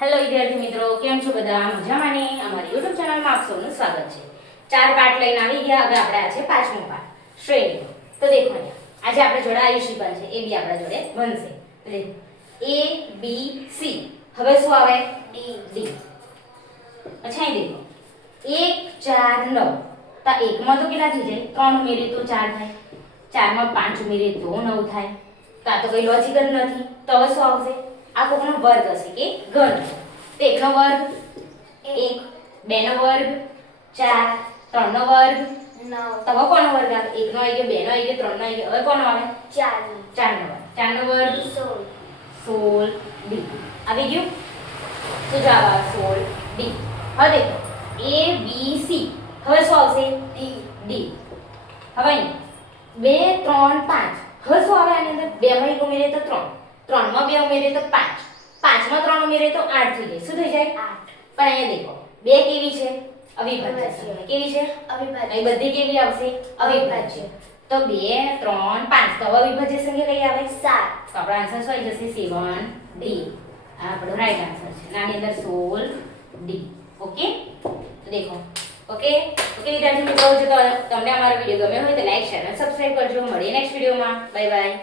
Hello વિદ્યાર્થી મિત્રો, કેમ છો બધા? મજામાં ને? અમારી YouTube ચેનલમાં આપ સૌનું સ્વાગત છે. 4 પાઠ લઈને આવી ગયા. હવે આપણે આ છે 5મો પાઠ શ્રેણીનો. તો દેખો અહીંયા આજે આપણે જોડે આયુષી બન છે, એ બી આપણા જોડે બનશે. તો દેખો A B C. હવે શું આવે? D. પછી અહીં દેખો 1 4 9. તો 1 માં તો કેટલા થઈ જાય? 3 ઉમેરીએ તો 4 થાય. 4 માં 5 ઉમેરીએ તો 9 થાય. તો આ તો કઈ લોજિક જ નથી. તો હવે શું આવશે? આ કોકનો વર્ગ હશે કે ઘન. તો 1 નો વર્ગ 1, 2 નો વર્ગ 4, 3 નો વર્ગ 9. તો હવે કોનો વર્ગ આવે? 1 નો આવી ગયો, 2 નો આવી ગયો, 3 નો આવી ગયો. હવે કોનો આવે? 4 નો. 4 નો વર્ગ 16 D. આવી ગયું? શું જવાબ આવે? 16 D. હવે દેખો A B C. હવે શું આવશે? D. હવે અહીં 2 3 5. હવે શું આવે આની અંદર? 2 માં 1 ઉમેરીએ તો 3, 3 માં 2 ઉમેરીએ તો 5, 5 માં 3 ઉમેરીએ તો 8 થઈ જાય. શું થઈ જાય? 8. પણ અહીંયા દેખો 2 કેવી છે? અવિભાજ્ય સંખ્યા. કેવી છે? અવિભાજ્ય. અહીં બધી કેવી આવશે? અવિભાજ્ય. તો 2 3 5. તો હવે અવિભાજ્ય સંખ્યા કઈ આવે? 7. તો આપણો આન્સર શું આવી જશે? 7D. આ આપણો રાઈટ આન્સર છે. આની અંદર 16D. ઓકે? તો દેખો ઓકે વિદ્યાર્થી મિત્રો, જો તમને અમારો વિડીયો ગમ્યો હોય તો લાઈક શેર અને સબસ્ક્રાઇબ કરજો. મળીએ નેક્સ્ટ વિડીયોમાં. Bye bye.